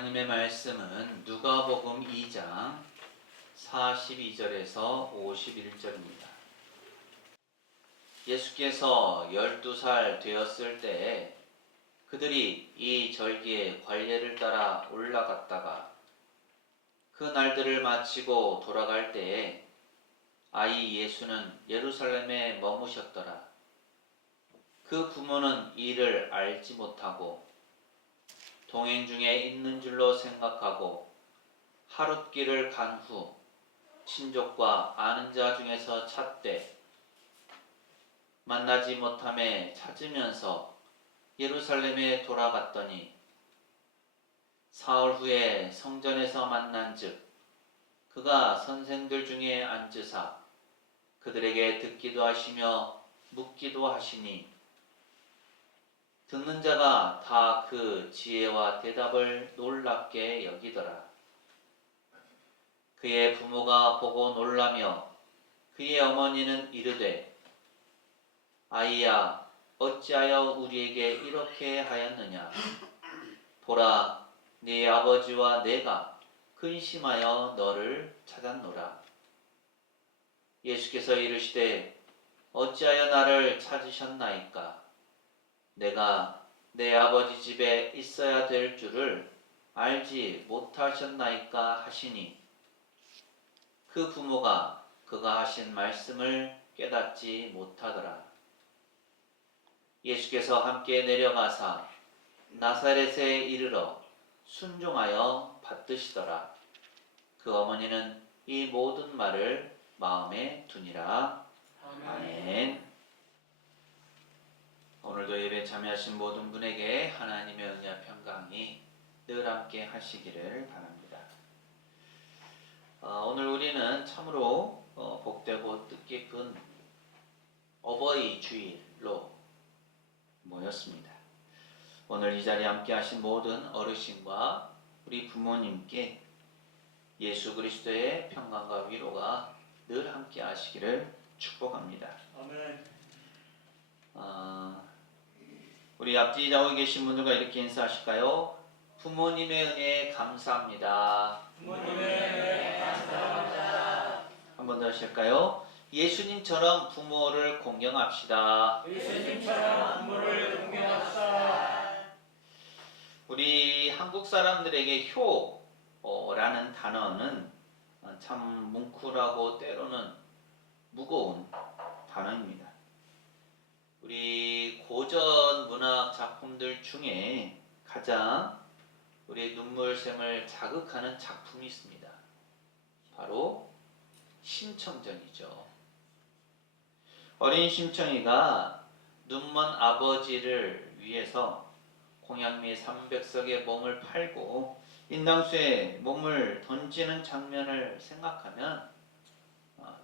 하나님의 말씀은 누가복음 2장 42절에서 51절입니다. 예수께서 12살 되었을 때에 그들이 이 절기에 관례를 따라 올라갔다가 그 날들을 마치고 돌아갈 때에 아이 예수는 예루살렘에 머무셨더라. 그 부모는 이를 알지 못하고 동행 중에 있는 줄로 생각하고 하룻길을 간 후 친족과 아는 자 중에서 찾되 만나지 못함에 찾으면서 예루살렘에 돌아갔더니 사흘 후에 성전에서 만난즉 그가 선생들 중에 앉으사 그들에게 듣기도 하시며 묻기도 하시니 듣는 자가 다 그 지혜와 대답을 놀랍게 여기더라. 그의 부모가 보고 놀라며 그의 어머니는 이르되 아이야 어찌하여 우리에게 이렇게 하였느냐. 보라 네 아버지와 내가 근심하여 너를 찾았노라. 예수께서 이르시되 어찌하여 나를 찾으셨나이까. 내가 내 아버지 집에 있어야 될 줄을 알지 못하셨나이까 하시니 그 부모가 그가 하신 말씀을 깨닫지 못하더라. 예수께서 함께 내려가사 나사렛에 이르러 순종하여 받드시더라. 그 어머니는 이 모든 말을 마음에 두니라. 아멘. 오늘도 예배 참여하신 모든 분에게 하나님의 은혜와 평강이 늘 함께 하시기를 바랍니다. 오늘 우리는 참으로 복되고 뜻깊은 어버이 주일로 모였습니다. 오늘 이 자리에 함께 하신 모든 어르신과 우리 부모님께 예수 그리스도의 평강과 위로가 늘 함께 하시기를 축복합니다. 아멘. 우리 앞뒤 좌우에 계신 분들과 이렇게 인사하실까요? 부모님의 은혜에 감사합니다. 부모님의 은혜에 감사합니다. 한 번 더 하실까요? 예수님처럼 부모를 공경합시다. 예수님처럼 부모를 공경합시다. 우리 한국 사람들에게 효라는 단어는 참 뭉클하고 때로는 무거운 단어입니다. 우리 고전 문학 작품들 중에 가장 우리의 눈물샘을 자극하는 작품이 있습니다. 바로 심청전이죠. 어린 심청이가 눈먼 아버지를 위해서 공양미 300석의 몸을 팔고 인당수에 몸을 던지는 장면을 생각하면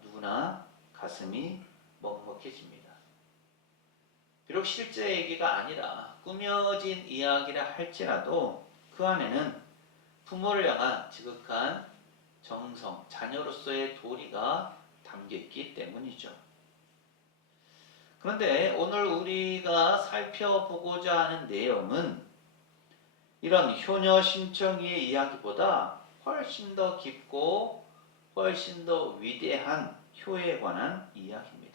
누구나 가슴이 먹먹해집니다. 비록 실제 얘기가 아니라 꾸며진 이야기라 할지라도 그 안에는 부모를 향한 지극한 정성, 자녀로서의 도리가 담겨있기 때문이죠. 그런데 오늘 우리가 살펴보고자 하는 내용은 이런 효녀 심청이의 이야기보다 훨씬 더 깊고 훨씬 더 위대한 효에 관한 이야기입니다.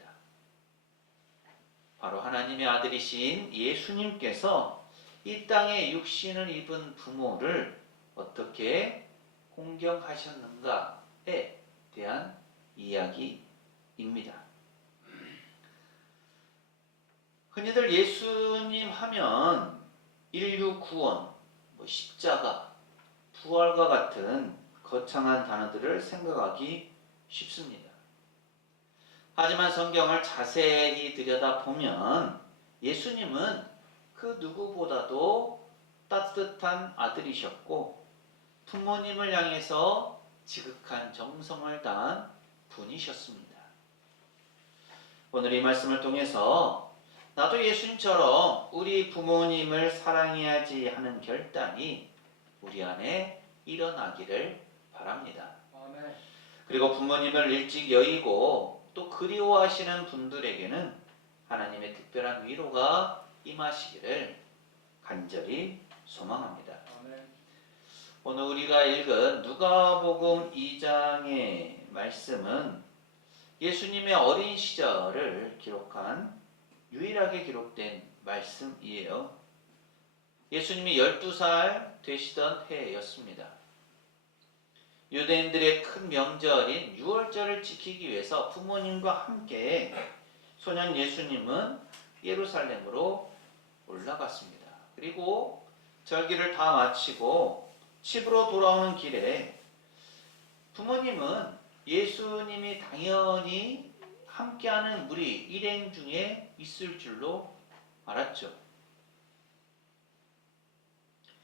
바로 하나님의 아들이신 예수님께서 이 땅에 육신을 입은 부모를 어떻게 공경하셨는가에 대한 이야기입니다. 흔히들 예수님 하면 인류 구원, 십자가, 부활과 같은 거창한 단어들을 생각하기 쉽습니다. 하지만 성경을 자세히 들여다보면 예수님은 그 누구보다도 따뜻한 아들이셨고 부모님을 향해서 지극한 정성을 다한 분이셨습니다. 오늘 이 말씀을 통해서 나도 예수님처럼 우리 부모님을 사랑해야지 하는 결단이 우리 안에 일어나기를 바랍니다. 아멘. 그리고 부모님을 일찍 여의고 또 그리워하시는 분들에게는 하나님의 특별한 위로가 임하시기를 간절히 소망합니다. 아멘. 오늘 우리가 읽은 누가복음 2장의 말씀은 예수님의 어린 시절을 기록한 유일하게 기록된 말씀이에요. 예수님이 12살 되시던 해였습니다. 유대인들의 큰 명절인 유월절을 지키기 위해서 부모님과 함께 소년 예수님은 예루살렘으로 올라갔습니다. 그리고 절기를 다 마치고 집으로 돌아오는 길에 부모님은 예수님이 당연히 함께하는 무리 일행 중에 있을 줄로 알았죠.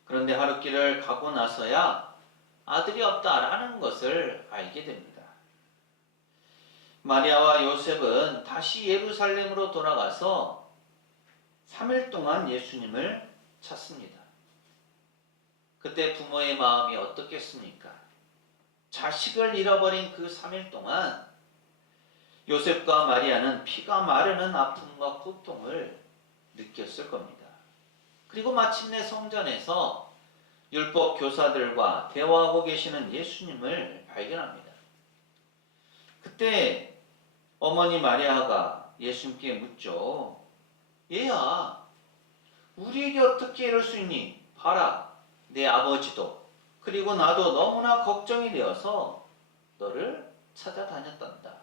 그런데 하루길을 가고 나서야 아들이 없다라는 것을 알게 됩니다. 마리아와 요셉은 다시 예루살렘으로 돌아가서 3일 동안 예수님을 찾습니다. 그때 부모의 마음이 어떻겠습니까? 자식을 잃어버린 그 3일 동안 요셉과 마리아는 피가 마르는 아픔과 고통을 느꼈을 겁니다. 그리고 마침내 성전에서 율법 교사들과 대화하고 계시는 예수님을 발견합니다. 그때 어머니 마리아가 예수님께 묻죠. 얘야, 우리에게 어떻게 이럴 수 있니? 봐라, 내 아버지도 그리고 나도 너무나 걱정이 되어서 너를 찾아다녔단다.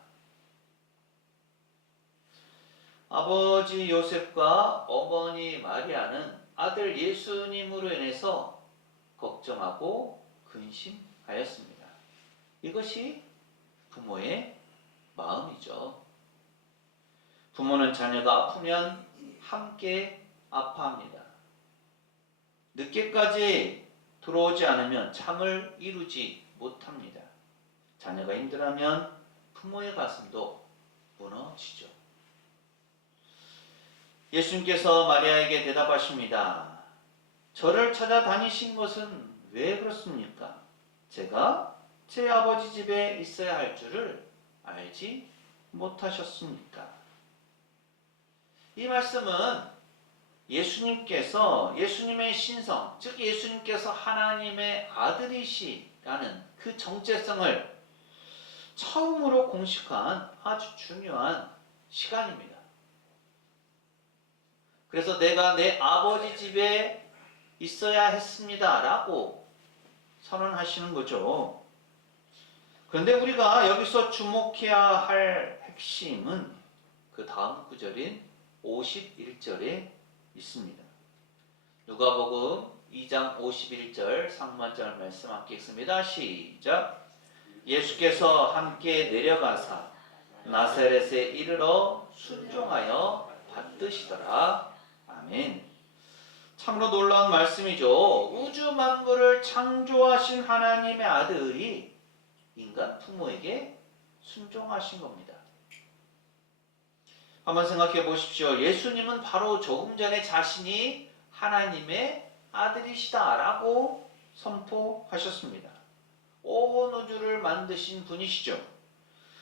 아버지 요셉과 어머니 마리아는 아들 예수님으로 인해서 걱정하고 근심하였습니다. 이것이 부모의 마음이죠. 부모는 자녀가 아프면 함께 아파합니다. 늦게까지 들어오지 않으면 잠을 이루지 못합니다. 자녀가 힘들어하면 부모의 가슴도 무너지죠. 예수님께서 마리아에게 대답하십니다. 저를 찾아다니신 것은 왜 그렇습니까? 제가 제 아버지 집에 있어야 할 줄을 알지 못하셨습니까? 이 말씀은 예수님께서 예수님의 신성, 즉 예수님께서 하나님의 아들이시라는 그 정체성을 처음으로 공식한 아주 중요한 시간입니다. 그래서 내가 내 아버지 집에 있어야 했습니다 라고 선언하시는 거죠. 그런데 우리가 여기서 주목해야 할 핵심은 그 다음 구절인 51절에 있습니다. 누가복음 2장 51절 상반절 말씀 함께 읽습니다. 시작. 예수께서 함께 내려가사 나사렛에 이르러 순종하여 받드시더라. 아멘. 참으로 놀라운 말씀이죠. 우주 만물을 창조하신 하나님의 아들이 인간 부모에게 순종하신 겁니다. 한번 생각해 보십시오. 예수님은 바로 조금 전에 자신이 하나님의 아들이시다라고 선포하셨습니다. 온 우주를 만드신 분이시죠.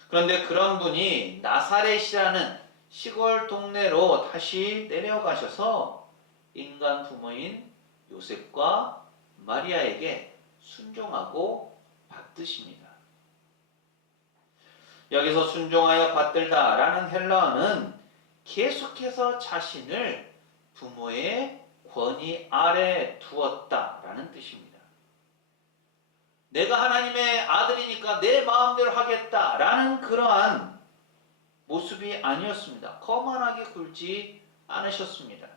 그런데 그런 분이 나사렛이라는 시골 동네로 다시 내려가셔서 인간 부모인 요셉과 마리아에게 순종하고 받드십니다. 여기서 순종하여 받들다라는 헬라어는 계속해서 자신을 부모의 권위 아래 두었다라는 뜻입니다. 내가 하나님의 아들이니까 내 마음대로 하겠다라는 그러한 모습이 아니었습니다. 거만하게 굴지 않으셨습니다.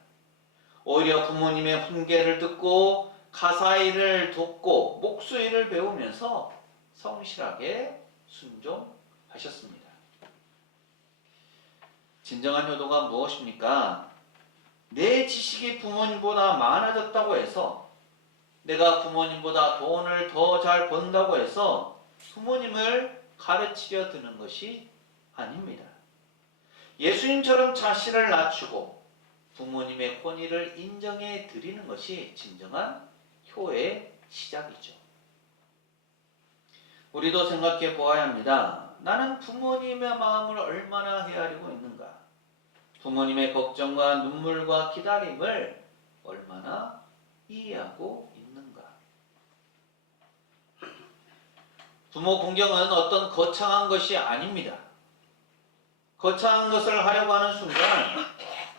오히려 부모님의 훈계를 듣고 가사일을 돕고 목수일을 배우면서 성실하게 순종하셨습니다. 진정한 효도가 무엇입니까? 내 지식이 부모님보다 많아졌다고 해서 내가 부모님보다 돈을 더 잘 번다고 해서 부모님을 가르치려 드는 것이 아닙니다. 예수님처럼 자신을 낮추고 부모님의 권위를 인정해 드리는 것이 진정한 효의 시작이죠. 우리도 생각해 보아야 합니다. 나는 부모님의 마음을 얼마나 헤아리고 있는가? 부모님의 걱정과 눈물과 기다림을 얼마나 이해하고 있는가? 부모 공경은 어떤 거창한 것이 아닙니다. 거창한 것을 하려고 하는 순간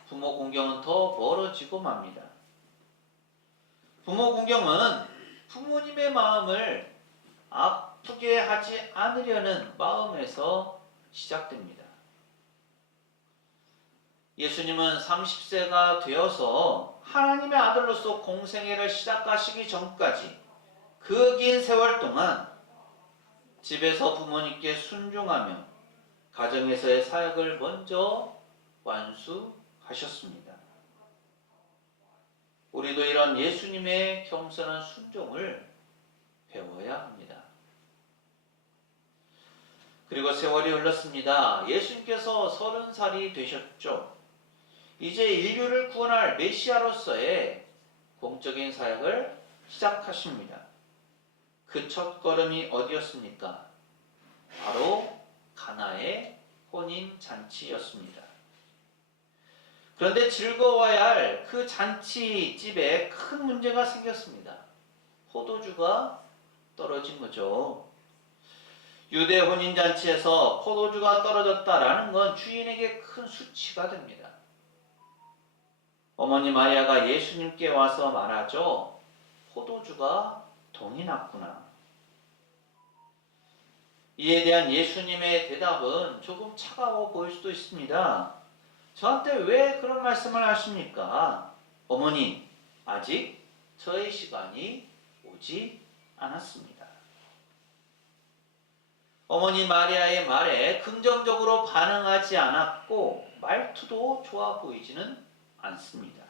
부모 공경은 더 멀어지고 맙니다. 부모 공경은 부모님의 마음을 아프게 하지 않으려는 마음에서 시작됩니다. 예수님은 30세가 되어서 하나님의 아들로서 공생애를 시작하시기 전까지 그 긴 세월 동안 집에서 부모님께 순종하며 가정에서의 사역을 먼저 완수하셨습니다. 우리도 이런 예수님의 겸손한 순종을 배워야 합니다. 그리고 세월이 흘렀습니다. 예수님께서 30살이 되셨죠. 이제 인류를 구원할 메시아로서의 공적인 사역을 시작하십니다. 그 첫 걸음이 어디였습니까? 바로 가나의 혼인 잔치였습니다. 그런데 즐거워야 할 그 잔치집에 큰 문제가 생겼습니다. 포도주가 떨어진 거죠. 유대 혼인잔치에서 포도주가 떨어졌다라는 건 주인에게 큰 수치가 됩니다. 어머니 마리아가 예수님께 와서 말하죠. 포도주가 동이 났구나. 이에 대한 예수님의 대답은 조금 차가워 보일 수도 있습니다. 저한테 왜 그런 말씀을 하십니까? 어머니, 아직 저의 시간이 오지 않았습니다. 어머니 마리아의 말에 긍정적으로 반응하지 않았고 말투도 좋아 보이지는 않습니다.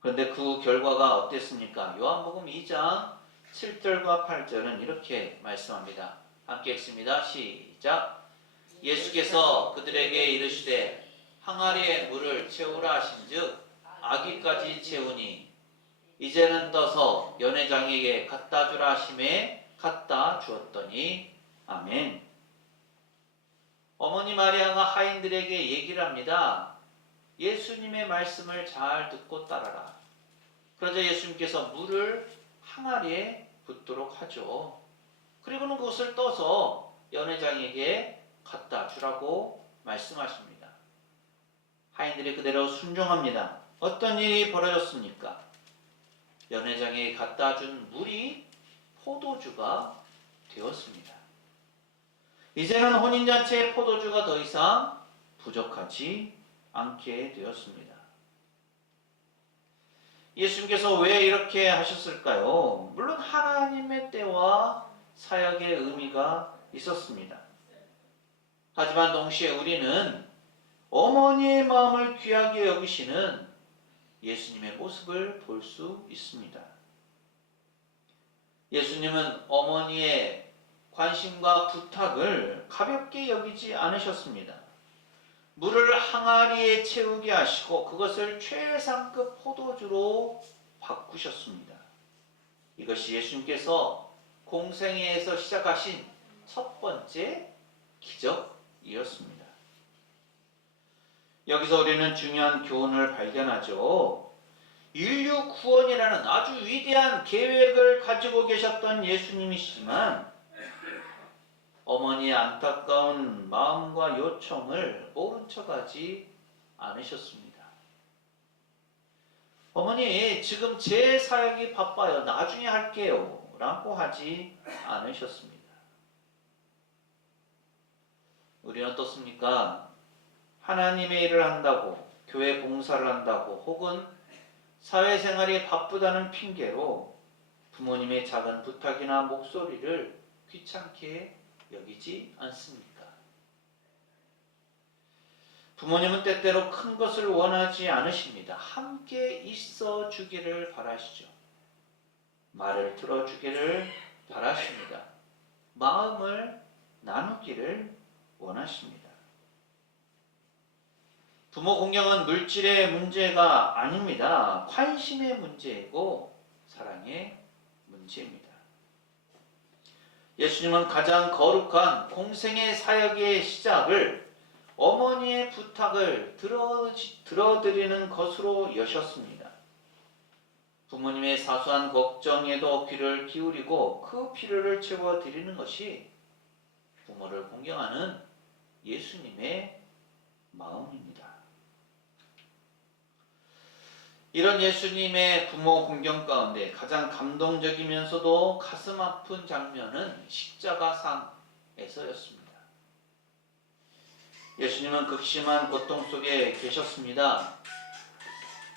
그런데 그 결과가 어땠습니까? 요한복음 2장 7절과 8절은 이렇게 말씀합니다. 함께 읽습니다. 시작. 예수께서 그들에게 이르시되 항아리에 물을 채우라 하신즉 아기까지 채우니 이제는 떠서 연회장에게 갖다 주라 하심에 갖다 주었더니 아멘. 어머니 마리아가 하인들에게 얘기를 합니다. 예수님의 말씀을 잘 듣고 따라라. 그러자 예수님께서 물을 항아리에 붓도록 하죠. 그리고는 그것을 떠서 연회장에게 갖다 주라고 말씀하십니다. 하인들이 그대로 순종합니다. 어떤 일이 벌어졌습니까? 연회장에 갖다 준 물이 포도주가 되었습니다. 이제는 혼인잔치의 포도주가 더 이상 부족하지 않게 되었습니다. 예수님께서 왜 이렇게 하셨을까요? 물론 하나님의 때와 사역의 의미가 있었습니다. 하지만 동시에 우리는 어머니의 마음을 귀하게 여기시는 예수님의 모습을 볼 수 있습니다. 예수님은 어머니의 관심과 부탁을 가볍게 여기지 않으셨습니다. 물을 항아리에 채우게 하시고 그것을 최상급 포도주로 바꾸셨습니다. 이것이 예수님께서 공생애에서 시작하신 첫 번째 기적이었습니다. 여기서 우리는 중요한 교훈을 발견하죠. 인류 구원이라는 아주 위대한 계획을 가지고 계셨던 예수님이시지만 어머니의 안타까운 마음과 요청을 모른 척하지 않으셨습니다. 어머니, 지금 제 사역이 바빠요. 나중에 할게요. 라고 하지 않으셨습니다. 우리는 어떻습니까? 하나님의 일을 한다고, 교회 봉사를 한다고, 혹은 사회생활이 바쁘다는 핑계로 부모님의 작은 부탁이나 목소리를 귀찮게 여기지 않습니까? 부모님은 때때로 큰 것을 원하지 않으십니다. 함께 있어 주기를 바라시죠. 말을 들어주기를 바라십니다. 마음을 나누기를 원하십니다. 부모 공경은 물질의 문제가 아닙니다. 관심의 문제이고 사랑의 문제입니다. 예수님은 가장 거룩한 공생의 사역의 시작을 어머니의 부탁을 들어드리는 것으로 여셨습니다. 부모님의 사소한 걱정에도 귀를 기울이고 그 필요를 채워드리는 것이 부모를 공경하는 예수님의 마음입니다. 이런 예수님의 부모 공경 가운데 가장 감동적이면서도 가슴 아픈 장면은 십자가상에서였습니다. 예수님은 극심한 고통 속에 계셨습니다.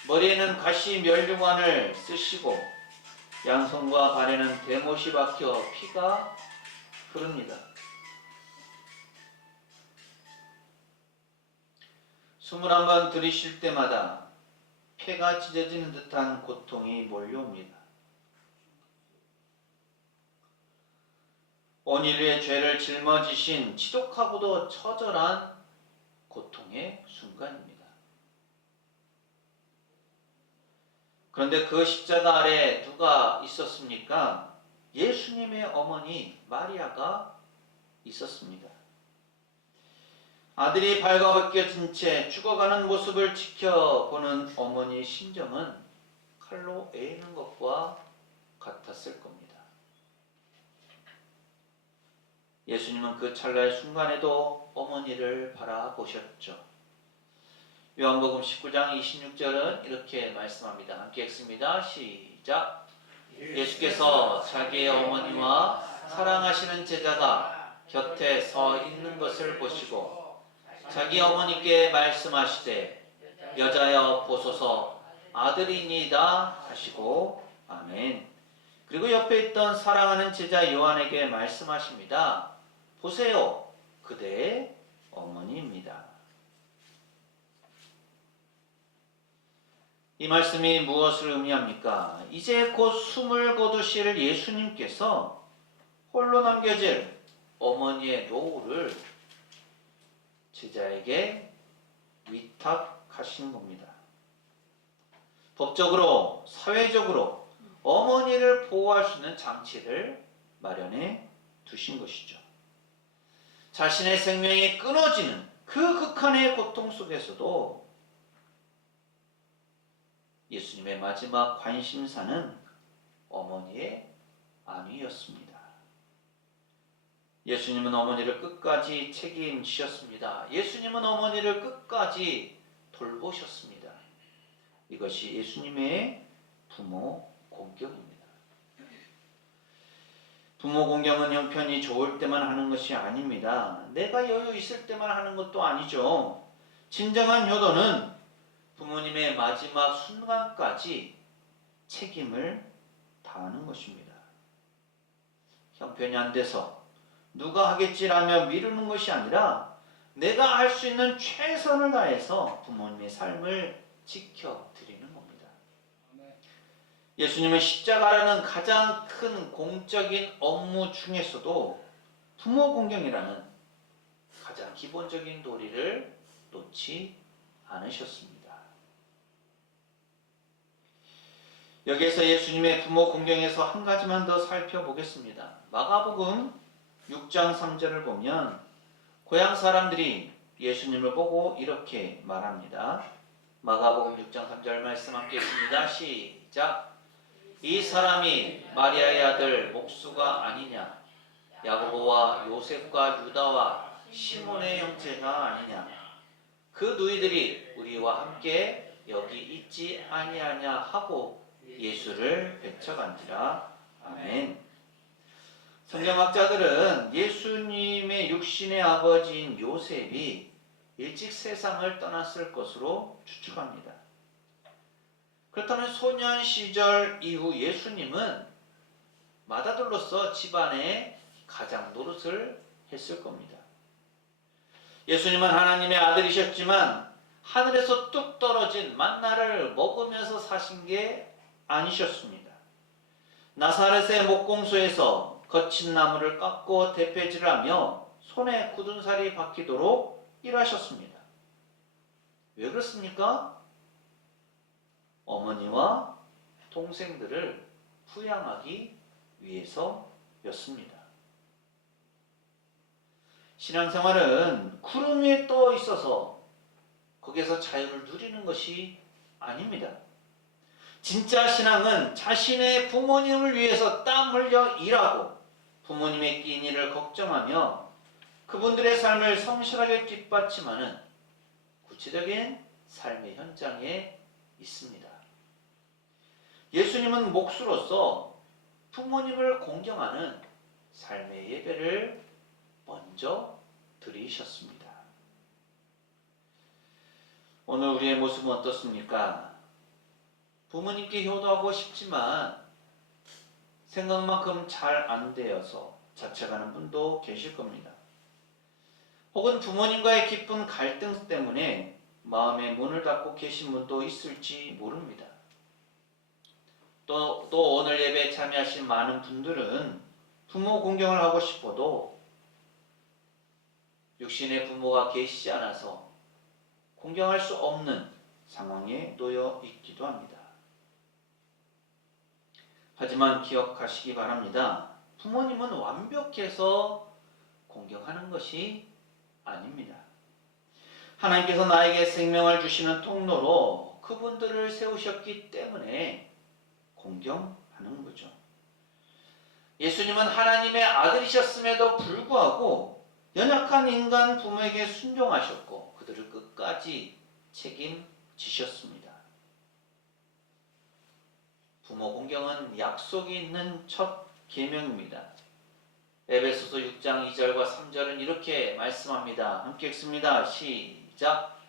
머리에는 가시 면류관을 쓰시고 양손과 발에는 대못이 박혀 피가 흐릅니다. 숨을 한번 들이쉴 때마다 폐가 찢어지는 듯한 고통이 몰려옵니다. 온 인류의 죄를 짊어지신 지독하고도 처절한 고통의 순간입니다. 그런데 그 십자가 아래 누가 있었습니까? 예수님의 어머니 마리아가 있었습니다. 아들이 발가벗겨진 채 죽어가는 모습을 지켜보는 어머니의 심정은 칼로 에이는 것과 같았을 겁니다. 예수님은 그 찰나의 순간에도 어머니를 바라보셨죠. 요한복음 19장 26절은 이렇게 말씀합니다. 함께 읽습니다. 시작. 예수께서 자기의 어머니와 사랑하시는 제자가 곁에 서 있는 것을 보시고 자기 어머니께 말씀하시되 여자여 보소서 아들이니이다 하시고 아멘. 그리고 옆에 있던 사랑하는 제자 요한에게 말씀하십니다. 보세요, 그대의 어머니입니다. 이 말씀이 무엇을 의미합니까? 이제 곧 숨을 거두실 예수님께서 홀로 남겨질 어머니의 노후를 제자에게 위탁하신 겁니다. 법적으로, 사회적으로 어머니를 보호할 수 있는 장치를 마련해 두신 것이죠. 자신의 생명이 끊어지는 그 극한의 고통 속에서도 예수님의 마지막 관심사는 어머니의 안위였습니다. 예수님은 어머니를 끝까지 책임지셨습니다. 예수님은 어머니를 끝까지 돌보셨습니다. 이것이 예수님의 부모 공경입니다. 부모 공경은 형편이 좋을 때만 하는 것이 아닙니다. 내가 여유 있을 때만 하는 것도 아니죠. 진정한 효도는 부모님의 마지막 순간까지 책임을 다하는 것입니다. 형편이 안 돼서 누가 하겠지라며 미루는 것이 아니라 내가 할 수 있는 최선을 다해서 부모님의 삶을 지켜드리는 겁니다. 예수님은 십자가라는 가장 큰 공적인 업무 중에서도 부모 공경이라는 가장 기본적인 도리를 놓지 않으셨습니다. 여기에서 예수님의 부모 공경에서 한 가지만 더 살펴보겠습니다. 마가복음 6장 3절을 보면 고향 사람들이 예수님을 보고 이렇게 말합니다. 마가복음 6장 3절 말씀 함께 읽습니다. 시작. 이 사람이 마리아의 아들 목수가 아니냐? 야고보와 요셉과 유다와 시몬의 형제가 아니냐? 그 누이들이 우리와 함께 여기 있지 아니하냐 하고 예수를 배척한지라. 아멘. 성경학자들은 예수님의 육신의 아버지인 요셉이 일찍 세상을 떠났을 것으로 추측합니다. 그렇다면 소년 시절 이후 예수님은 맏아들로서 집안의 가장 노릇을 했을 겁니다. 예수님은 하나님의 아들이셨지만 하늘에서 뚝 떨어진 만나를 먹으면서 사신 게 아니셨습니다. 나사렛의 목공소에서 거친 나무를 깎고 대패질을 하며 손에 굳은 살이 박히도록 일하셨습니다. 왜 그렇습니까? 어머니와 동생들을 부양하기 위해서였습니다. 신앙생활은 구름 위에 떠 있어서 거기에서 자유를 누리는 것이 아닙니다. 진짜 신앙은 자신의 부모님을 위해서 땀 흘려 일하고 부모님의 끼인 일을 걱정하며 그분들의 삶을 성실하게 뒷받침하는 구체적인 삶의 현장에 있습니다. 예수님은 목수로서 부모님을 공경하는 삶의 예배를 먼저 드리셨습니다. 오늘 우리의 모습은 어떻습니까? 부모님께 효도하고 싶지만 생각만큼 잘 안 되어서 자책하는 분도 계실 겁니다. 혹은 부모님과의 깊은 갈등 때문에 마음의 문을 닫고 계신 분도 있을지 모릅니다. 또 오늘 예배에 참여하신 많은 분들은 부모 공경을 하고 싶어도 육신의 부모가 계시지 않아서 공경할 수 없는 상황에 놓여 있기도 합니다. 하지만 기억하시기 바랍니다. 부모님은 완벽해서 공경하는 것이 아닙니다. 하나님께서 나에게 생명을 주시는 통로로 그분들을 세우셨기 때문에 공경하는 거죠. 예수님은 하나님의 아들이셨음에도 불구하고 연약한 인간 부모에게 순종하셨고 그들을 끝까지 책임지셨습니다. 부모 공경은 약속이 있는 첫 계명입니다. 에베소서 6장 2절과 3절은 이렇게 말씀합니다. 함께 읽습니다. 시작.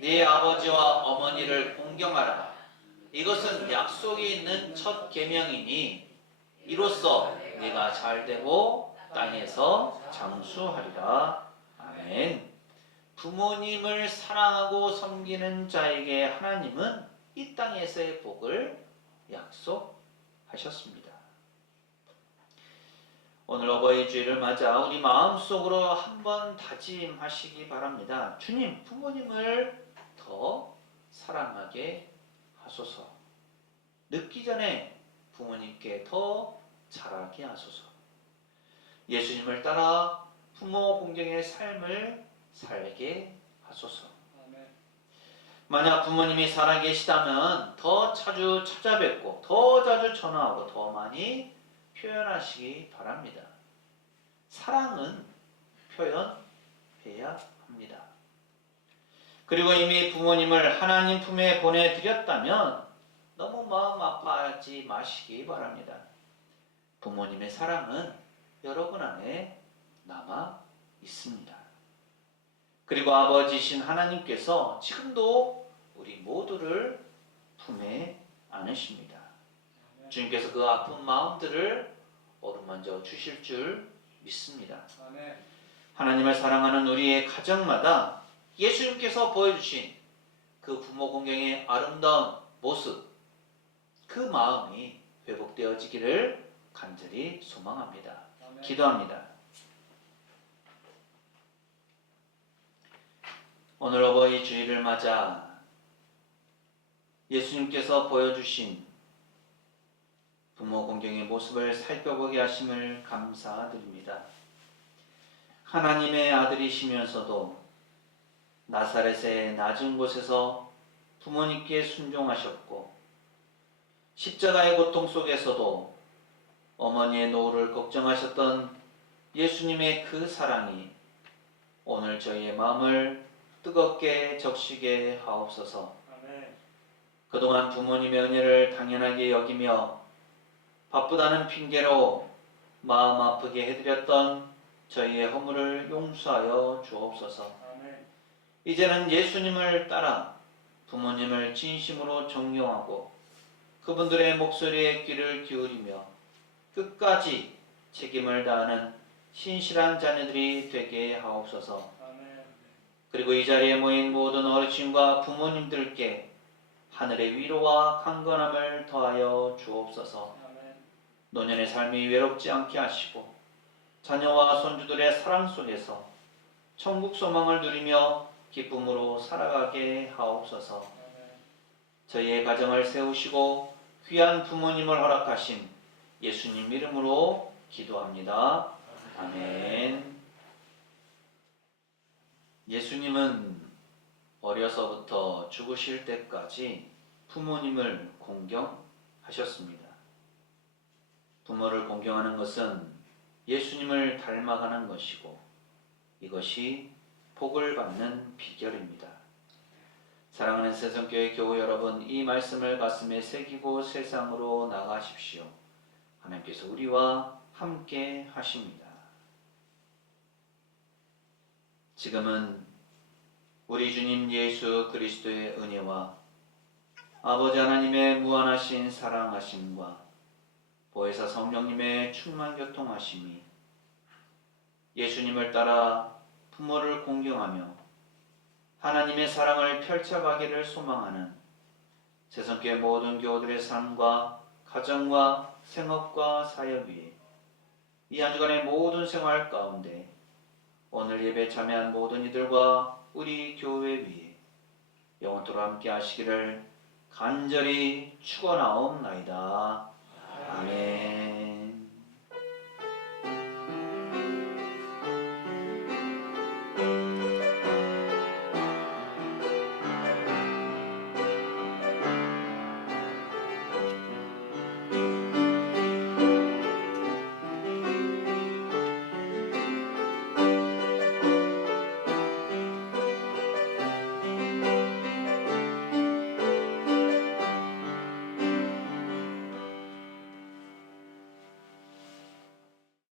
네 아버지와 어머니를 공경하라. 이것은 약속이 있는 첫 계명이니 이로써 네가 잘되고 땅에서 장수하리라. 아멘. 부모님을 사랑하고 섬기는 자에게 하나님은 이 땅에서의 복을 약속하셨습니다. 오늘 어버이 주일을 맞아 우리 마음속으로 한번 다짐하시기 바랍니다. 주님, 부모님을 더 사랑하게 하소서. 늦기 전에 부모님께 더 잘하게 하소서. 예수님을 따라 부모 공경의 삶을 살게 하소서. 만약 부모님이 살아계시다면 더 자주 찾아뵙고 더 자주 전화하고 더 많이 표현하시기 바랍니다. 사랑은 표현해야 합니다. 그리고 이미 부모님을 하나님 품에 보내드렸다면 너무 마음 아파하지 마시기 바랍니다. 부모님의 사랑은 여러분 안에 남아 있습니다. 그리고 아버지신 하나님께서 지금도 우리 모두를 품에 안으십니다. 주님께서 그 아픈 마음들을 어루만져 주실 줄 믿습니다. 하나님을 사랑하는 우리의 가정마다 예수님께서 보여주신 그 부모 공경의 아름다운 모습, 그 마음이 회복되어지기를 간절히 소망합니다. 기도합니다. 오늘 어버이 주일을 맞아 예수님께서 보여주신 부모 공경의 모습을 살펴보게 하심을 감사드립니다. 하나님의 아들이시면서도 나사렛의 낮은 곳에서 부모님께 순종하셨고 십자가의 고통 속에서도 어머니의 노후를 걱정하셨던 예수님의 그 사랑이 오늘 저희의 마음을 뜨겁게 적시게 하옵소서. 그동안 부모님의 은혜를 당연하게 여기며 바쁘다는 핑계로 마음 아프게 해드렸던 저희의 허물을 용서하여 주옵소서. 이제는 예수님을 따라 부모님을 진심으로 존경하고 그분들의 목소리에 귀를 기울이며 끝까지 책임을 다하는 신실한 자녀들이 되게 하옵소서. 그리고 이 자리에 모인 모든 어르신과 부모님들께 하늘의 위로와 강건함을 더하여 주옵소서. 노년의 삶이 외롭지 않게 하시고 자녀와 손주들의 사랑 속에서 천국 소망을 누리며 기쁨으로 살아가게 하옵소서. 저희의 가정을 세우시고 귀한 부모님을 허락하신 예수님 이름으로 기도합니다. 아멘. 예수님은 어려서부터 죽으실 때까지 부모님을 공경하셨습니다. 부모를 공경하는 것은 예수님을 닮아가는 것이고 이것이 복을 받는 비결입니다. 사랑하는 새성교회 교우 여러분, 이 말씀을 가슴에 새기고 세상으로 나가십시오. 하나님께서 우리와 함께 하십니다. 지금은 우리 주님 예수 그리스도의 은혜와 아버지 하나님의 무한하신 사랑하심과 보혜사 성령님의 충만 교통하심이 예수님을 따라 부모를 공경하며 하나님의 사랑을 펼쳐가기를 소망하는 새성교회 모든 교우들의 삶과 가정과 생업과 사역 위에 이 한 주간의 모든 생활 가운데 오늘 예배 참여한 모든 이들과 우리 교회 위에 영원토록 함께 하시기를 간절히 축원하옵나이다. 아멘.